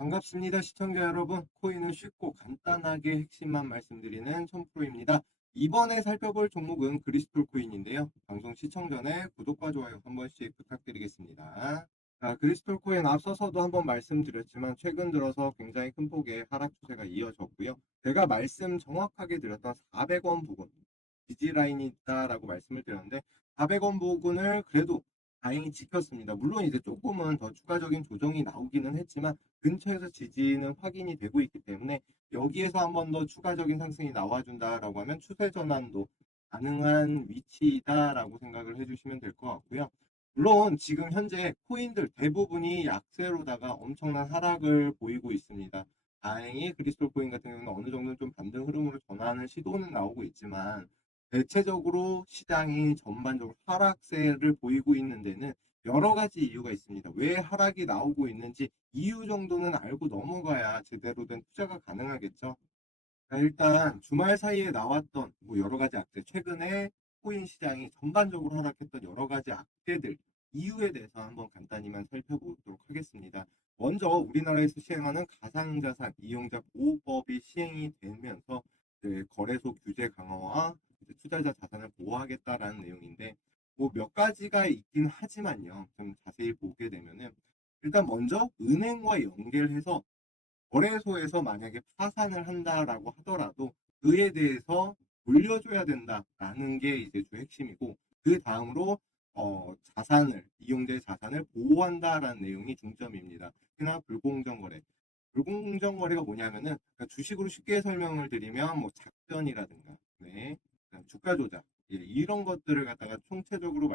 반갑습니다. 시청자 여러분. 코인을 쉽고 간단하게 핵심만 말씀드리는 천프로입니다. 이번에 살펴볼 종목은 그리스톨 코인인데요. 방송 시청 전에 구독과 좋아요 한 번씩 부탁드리겠습니다. 그리스톨 코인 앞서서도 한번 말씀드렸지만 최근 들어서 굉장히 큰 폭의 하락 추세가 이어졌고요. 제가 말씀 정확하게 드렸던 400원 부근 지지라인이 있다라고 말씀을 드렸는데 400원 부근을 그래도 다행히 지켰습니다. 물론 이제 조금은 더 추가적인 조정이 나오기는 했지만 근처에서 지지는 확인이 되고 있기 때문에 여기에서 한 번 더 추가적인 상승이 나와준다라고 하면 추세 전환도 가능한 위치이다라고 생각을 해주시면 될 것 같고요. 물론 지금 현재 코인들 대부분이 약세로다가 엄청난 하락을 보이고 있습니다. 다행히 크리스톨 코인 같은 경우는 어느 정도 좀 반등 흐름으로 전환을 시도는 나오고 있지만 대체적으로 시장이 전반적으로 하락세를 보이고 있는 데는 여러 가지 이유가 있습니다. 왜 하락이 나오고 있는지 이유 정도는 알고 넘어가야 제대로 된 투자가 가능하겠죠. 일단 주말 사이에 나왔던 여러 가지 악재, 최근에 코인 시장이 전반적으로 하락했던 여러 가지 악재들, 이유에 대해서 한번 간단히만 살펴보도록 하겠습니다. 먼저 우리나라에서 시행하는 가상자산 이용자 보호법이 시행이 되면서 거래소 규제 강화와 투자자 자산을 보호하겠다라는 내용인데 몇 가지가 있긴 하지만요. 좀 자세히 보게 되면은 일단 먼저 은행과 연결해서 거래소에서 만약에 파산을 한다라고 하더라도 그에 대해서 돌려줘야 된다라는 게 이제 주 핵심이고 그 다음으로 자산을 이용자의 자산을 보호한다라는 내용이 중점입니다. 특히나 불공정 거래. 불공정 거래가 뭐냐면은 그러니까 주식으로 쉽게 설명을 드리면 뭐 작전이라든가 네, 주가 조작 이런 것들을 갖다가 총체적으로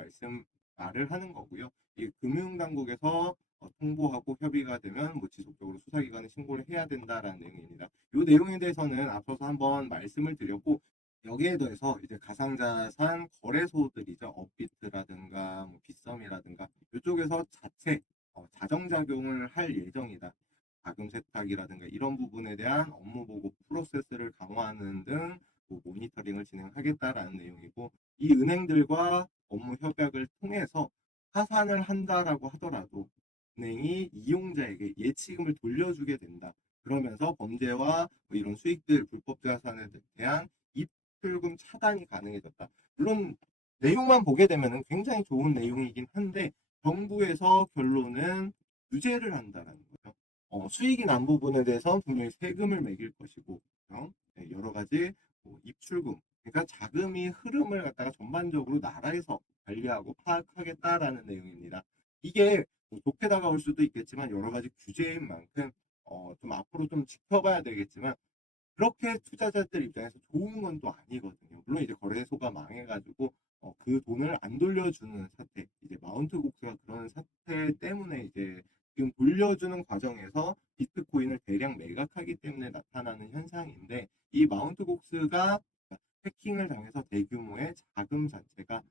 말을 하는 거고요. 이 금융당국에서 통보하고 협의가 되면 지속적으로 수사기관에 신고를 해야 된다라는 내용입니다. 이 내용에 대해서는 앞서서 한번 말씀을 드렸고 여기에 더해서 이제 가상자산 거래소들이죠. 업비트라든가 빗썸이라든가 이쪽에서 자체 자정작용을 할 예정이다. 자금 세탁이라든가 이런 부분에 대한 업무 보고 프로세스를 강화하는 등 모니터링을 진행하겠다라는 내용이고 이 은행들과 업무 협약을 통해서 파산을 한다라고 하더라도 은행이 이용자에게 예치금을 돌려주게 된다. 그러면서 범죄와 이런 수익들, 불법 자산에 대한 입출금 차단이 가능해졌다. 물론 내용만 보게 되면 굉장히 좋은 내용이긴 한데 정부에서 결론은 규제를 한다라는 거죠. 수익이 난 부분에 대해서 분명히 세금을 매길 것이고 여러 가지 입출금 그러니까 자금이 흐름을 갖다가 전반적으로 나라에서 관리하고 파악하겠다라는 내용입니다. 이게 좋게 다가올 수도 있겠지만 여러 가지 규제인 만큼 좀 앞으로 좀 지켜봐야 되겠지만 그렇게 투자자들 입장에서 좋은 건 또 아니거든요. 물론 이제 거래소가 망해가지고 그 돈을 안 돌려주는 사태, 이제 마운트 곡스가 그런 사태 때문에 이제 지금 돌려주는 과정에서 비트코인을 대량 매각하기 때문에 나타나는 현상인데 이 마운트 곡스가 해킹을 당해서 대규모의 자금 자체가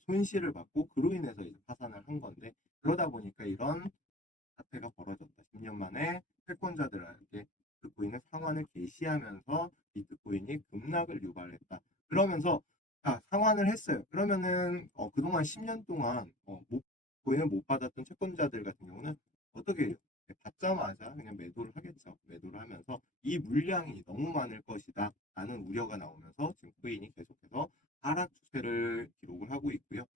손실을 받고 그로 인해서 이제 파산을 한 건데 그러다 보니까 이런 사태가 벌어졌다. 10년 만에 채권자들에게 비트코인의 상환을 개시하면서 비트코인이 급락을 유발했다. 그러면서 상환을 했어요. 그러면은 그동안 10년 동안 코인을 못 받았던 채권자들 같은 경우는 어떻게 해요? 받자마자 그냥 매도를 하겠죠. 매도를 하면서 이 물량이 너무 많을 것이다 라는 우려가 나오면서 지금 코인이 계속해서 하락 추세를 기록을 하고 있고요.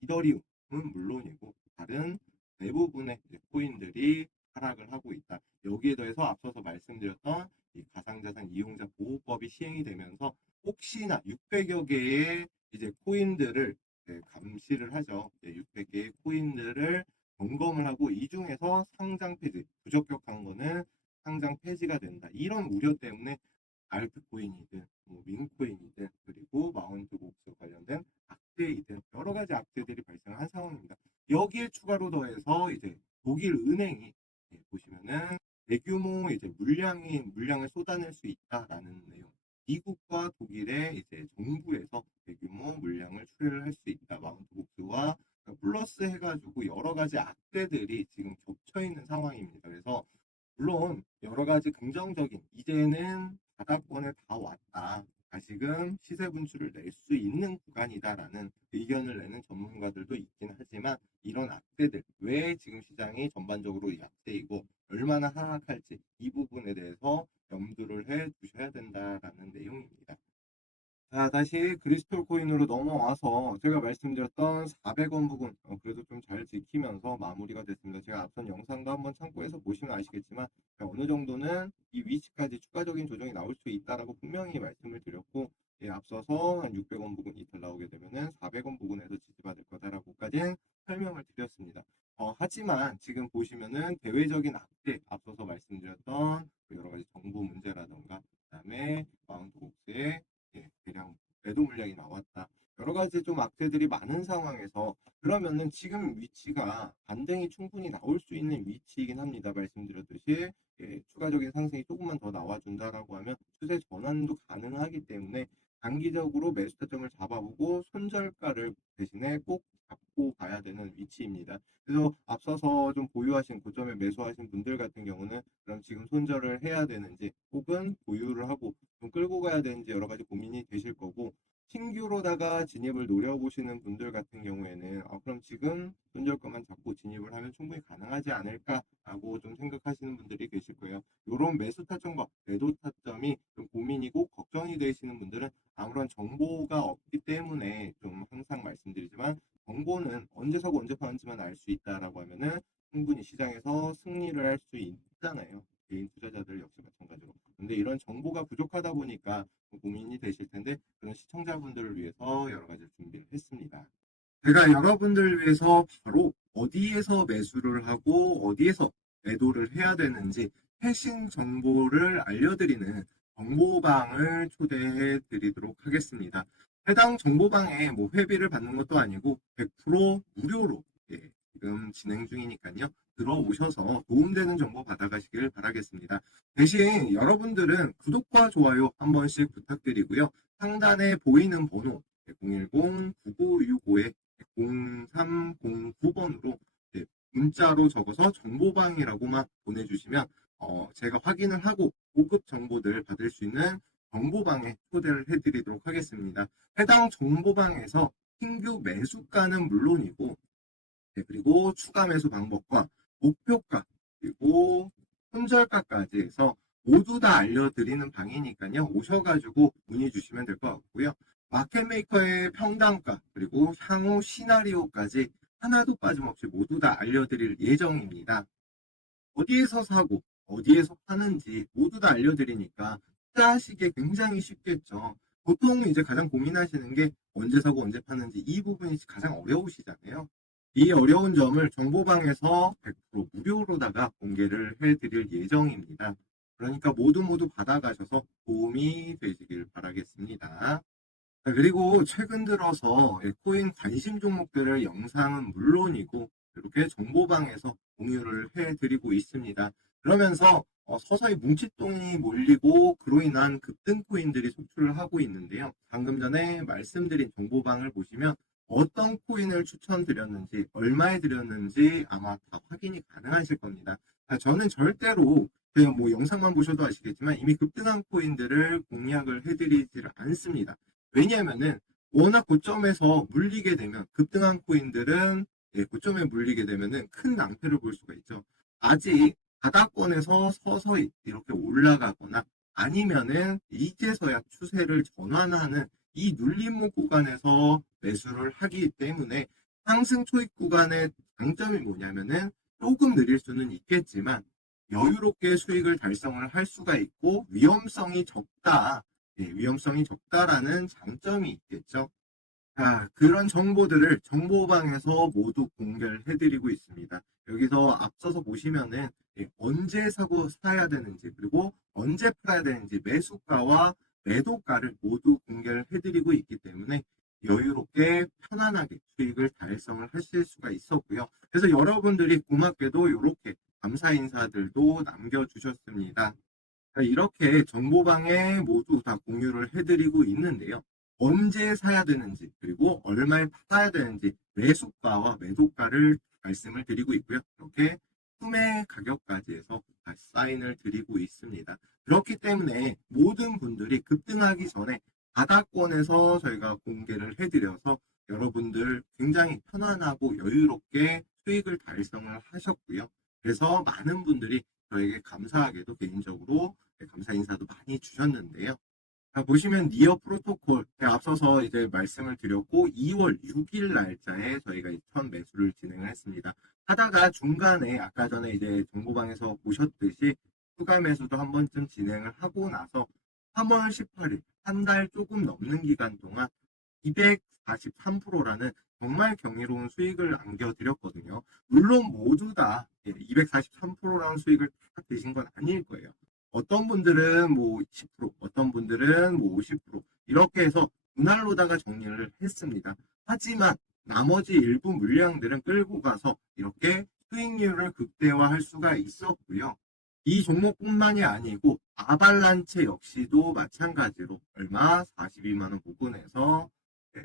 이더리움은 물론이고 다른 대부분의 코인들이 하락을 하고 있다. 여기에 더해서 앞서서 말씀드렸던 이 가상자산 이용자 보호법이 시행이 되면서 혹시나 600여 개의 이제 코인들을 감시를 하죠. 600개의 코인들을 점검을 하고 이 중에서 상장 폐지, 부적격한 거는 상장 폐지가 된다. 이런 우려 때문에 알트코인이든 민코인이든 그리고 마운트 곡수 관련된 악재이든 여러 가지 악재들이 발생한 상황입니다. 여기에 추가로 더해서 이제 독일 은행이 보시면은 대규모 이제 물량을 쏟아낼 수 있다라는 내용. 미국과 독일의 이제 정부에서 대규모 물량을 수혜를 할 수 있다. 마운트 복스와 플러스 해가지고 여러 가지 악재들이 지금 겹쳐 있는 상황입니다. 그래서 물론 여러 가지 긍정적인 이제는 바닥권에 다 왔다. 다시금 시세 분출을 낼 수 있는 구간이다라는 의견을 내는 전문가들도 있긴 하지만 이런 악재들 왜 지금 시장이 전반적으로 약세이고 얼마 얼마나 하락할지 이 부분에 대해서 염두를 해 두셔야 된다라는 내용입니다. 자, 다시 크리스톨 코인으로 넘어와서 제가 말씀드렸던 400원 부분 그래도 좀 잘 지키면서 마무리가 됐습니다. 제가 앞선 영상도 한번 참고해서 보시면 아시겠지만 어느 정도는 이 위치까지 추가적인 조정이 나올 수 있다라고 분명히 말씀을 드렸고 앞서서 한 600원 부분 이탈 나오게 되면은 400원 부분에서 지지받을 거다라고까지 설명을 드렸습니다. 하지만 지금 보시면은 대외적인 악재 앞서서 말씀드렸던 여러 가지 정보 문제라던가 그다음에 마운트 복스의 대량 매도 물량이 나왔다. 여러 가지 좀 악재들이 많은 상황에서 그러면은 지금 위치가 반등이 충분히 나올 수 있는 위치이긴 합니다. 말씀드렸듯이 추가적인 상승이 조금만 더 나와준다라고 하면 추세 전환도 가능하기 때문에 단기적으로 매수 타점을 잡아보고 손절가를 대신에 꼭 잡고 가야 되는 위치입니다. 그래서 앞서서 좀 보유하신 고점에 매수하신 분들 같은 경우는 그럼 지금 손절을 해야 되는지 혹은 보유를 하고 좀 끌고 가야 되는지 여러 가지 고민이 되실 거고 신규로다가 진입을 노려보시는 분들 같은 경우에는 그럼 지금 손절가만 잡고 진입을 하면 충분히 가능하지 않을까라고 좀 생각하시는 분들이 계실 거예요. 이런 매수 타점과 매도 타점이 좀 고민이고 걱정이 되시는 분들은 아무런 정보가 없기 때문에 좀 항상 말씀드리지만 정보는 언제 사고 언제 파는지만 알 수 있다라고 하면은 충분히 시장에서 승리를 할 수 있잖아요. 개인 투자자들 역시 마찬가지로. 근데 이런 정보가 부족하다 보니까 고민이 되실 텐데 그런 시청자분들을 위해서 여러 가지 준비를 했습니다. 제가 여러분들을 위해서 바로 어디에서 매수를 하고 어디에서 매도를 해야 되는지 최신 정보를 알려드리는 정보방을 초대해 드리도록 하겠습니다. 해당 정보방에 뭐 회비를 받는 것도 아니고 100% 무료로 지금 진행 중이니까요. 들어오셔서 도움되는 정보 받아가시길 바라겠습니다. 대신 여러분들은 구독과 좋아요 한 번씩 부탁드리고요. 상단에 보이는 번호 010-9965에 0309번으로 문자로 적어서 정보방이라고만 보내주시면 제가 확인을 하고 고급 정보들 받을 수 있는 정보방에 초대를 해드리도록 하겠습니다. 해당 정보방에서 신규 매수가는 물론이고 그리고 추가 매수 방법과 목표가 그리고 손절가까지 해서 모두 다 알려드리는 방이니까요. 오셔가지고 문의 주시면 될 것 같고요. 마켓메이커의 평단가 그리고 향후 시나리오까지 하나도 빠짐없이 모두 다 알려드릴 예정입니다. 어디에서 사고 어디에서 파는지 모두 다 알려드리니까 투자하시기에 굉장히 쉽겠죠. 보통 이제 가장 고민하시는 게 언제 사고 언제 파는지 이 부분이 가장 어려우시잖아요. 이 어려운 점을 정보방에서 100% 무료로다가 공개를 해드릴 예정입니다. 그러니까 모두 받아가셔서 도움이 되시길 바라겠습니다. 그리고 최근 들어서 코인 관심 종목들을 영상은 물론이고 이렇게 정보방에서 공유를 해드리고 있습니다. 그러면서 서서히 뭉칫돈이 몰리고 그로 인한 급등 코인들이 속출을 하고 있는데요. 방금 전에 말씀드린 정보방을 보시면 어떤 코인을 추천드렸는지 얼마에 드렸는지 아마 다 확인이 가능하실 겁니다. 저는 절대로 그냥 뭐 영상만 보셔도 아시겠지만 이미 급등한 코인들을 공략을 해드리지 않습니다. 왜냐하면은 워낙 고점에서 물리게 되면 급등한 코인들은 고점에 물리게 되면은 큰 낭패를 볼 수가 있죠. 아직 바닥권에서 서서히 이렇게 올라가거나 아니면은 이제서야 추세를 전환하는 이 눌림목 구간에서 매수를 하기 때문에 상승 초입 구간의 장점이 뭐냐면은 조금 느릴 수는 있겠지만 여유롭게 수익을 달성을 할 수가 있고 위험성이 적다. 위험성이 적다라는 장점이 있겠죠. 그런 정보들을 정보방에서 모두 공개를 해드리고 있습니다. 여기서 앞서서 보시면은 언제 사고 사야 되는지 그리고 언제 팔아야 되는지 매수가와 매도가를 모두 공개를 해드리고 있기 때문에 여유롭게 편안하게 수익을 달성을 하실 수가 있었고요. 그래서 여러분들이 고맙게도 이렇게 감사 인사들도 남겨주셨습니다. 이렇게 정보방에 모두 다 공유를 해드리고 있는데요. 언제 사야 되는지 그리고 얼마에 팔아야 되는지 매수가와 매도가를 말씀을 드리고 있고요. 이렇게 구매 가격까지 해서 사인을 드리고 있습니다. 그렇기 때문에 모든 분들이 급등하기 전에 바닥권에서 저희가 공개를 해드려서 여러분들 굉장히 편안하고 여유롭게 수익을 달성을 하셨고요. 그래서 많은 분들이 저에게 감사하게도 개인적으로 감사 인사도 많이 주셨는데요. 자, 보시면 니어 프로토콜 제가 앞서서 이제 말씀을 드렸고 2월 6일 날짜에 저희가 첫 매수를 진행을 했습니다. 하다가 중간에 아까 전에 이제 정보방에서 보셨듯이 추가 매수도 한 번쯤 진행을 하고 나서 3월 18일 한 달 조금 넘는 기간 동안 243%라는 정말 경이로운 수익을 안겨드렸거든요. 물론 모두 다 243%라는 수익을 다 드신 건 아닐 거예요. 어떤 분들은 뭐 10%, 어떤 분들은 뭐 50% 이렇게 해서 분할로다가 정리를 했습니다. 하지만 나머지 일부 물량들은 끌고 가서 이렇게 수익률을 극대화할 수가 있었고요. 이 종목뿐만이 아니고 아발란체 역시도 마찬가지로 얼마 42만 원 부근에서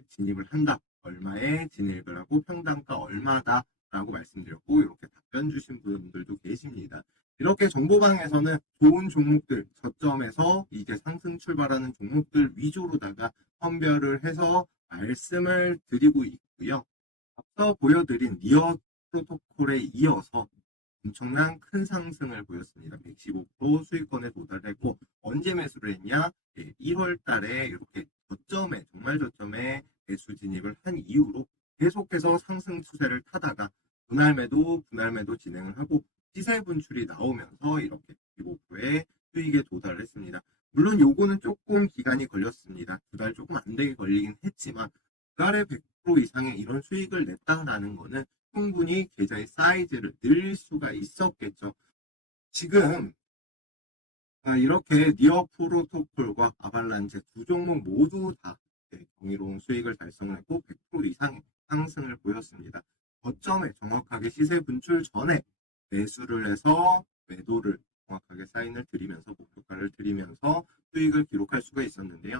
진입을 한다. 얼마에 진입을 하고 평단가 얼마다 라고 말씀드렸고 이렇게 답변 주신 분들도 계십니다. 이렇게 정보방에서는 좋은 종목들 저점에서 이제 상승 출발하는 종목들 위주로다가 선별을 해서 말씀을 드리고 있고요. 앞서 보여드린 니어 프로토콜에 이어서 엄청난 큰 상승을 보였습니다. 115% 수익권에 도달했고 언제 매수를 했냐? 1월 달에 이렇게 저점에 정말 저점에 매수 진입을 한 이후로 계속해서 상승 추세를 타다가 분할 매도 진행을 하고 시세 분출이 나오면서 이렇게 15%의 수익에 도달을 했습니다. 물론 요거는 조금 기간이 걸렸습니다. 2달 조금 안 되게 걸리긴 했지만 2달에 100% 이상의 이런 수익을 냈다라는 거는 충분히 계좌의 사이즈를 늘릴 수가 있었겠죠. 지금 이렇게 니어 프로토콜과 아발란체 두 종목 모두 다 경이로운 수익을 달성했고 100% 이상의 상승을 보였습니다. 저점에 정확하게 시세 분출 전에 매수를 해서 매도를 정확하게 사인을 드리면서 목표가를 드리면서 수익을 기록할 수가 있었는데요.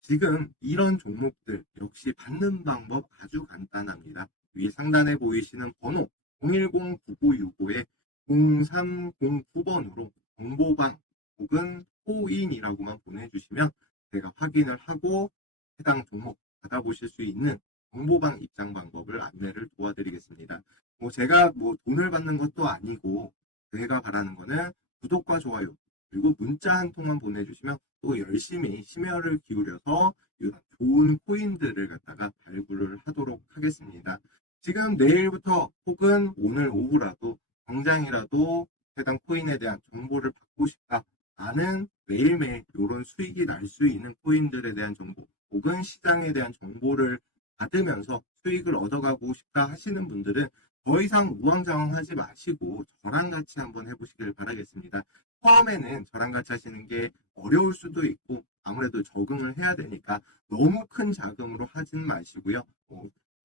지금 이런 종목들 역시 받는 방법 아주 간단합니다. 위 상단에 보이시는 번호 010-9965에 0309번으로 정보방 혹은 코인이라고만 보내주시면 제가 확인을 하고 해당 종목 받아보실 수 있는 정보방 입장 방법을 안내를 도와드리겠습니다. 제가 돈을 받는 것도 아니고 제가 바라는 거는 구독과 좋아요 그리고 문자 한 통만 보내주시면 또 열심히 심혈을 기울여서 이런 좋은 코인들을 갖다가 발굴을 하도록 하겠습니다. 지금 내일부터 혹은 오늘 오후라도 당장이라도 해당 코인에 대한 정보를 받고 싶다라는 매일매일 이런 수익이 날 수 있는 코인들에 대한 정보 혹은 시장에 대한 정보를 받으면서 수익을 얻어가고 싶다 하시는 분들은 더 이상 우왕좌왕하지 마시고 저랑 같이 한번 해보시길 바라겠습니다. 처음에는 저랑 같이 하시는 게 어려울 수도 있고 아무래도 적응을 해야 되니까 너무 큰 자금으로 하진 마시고요.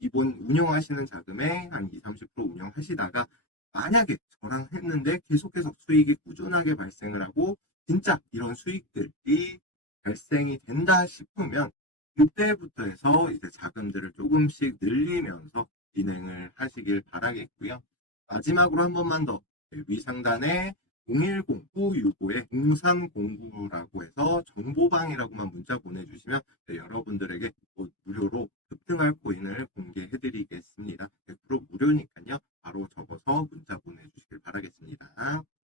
이번 운영하시는 자금에 한 20-30% 운영하시다가 만약에 저랑 했는데 계속해서 수익이 꾸준하게 발생을 하고 진짜 이런 수익들이 발생이 된다 싶으면 그때부터 해서 이제 자금들을 조금씩 늘리면서 진행을 하시길 바라겠고요. 마지막으로 한 번만 더 위상단에 010-965-0309라고 해서 정보방이라고만 문자 보내주시면 여러분들에게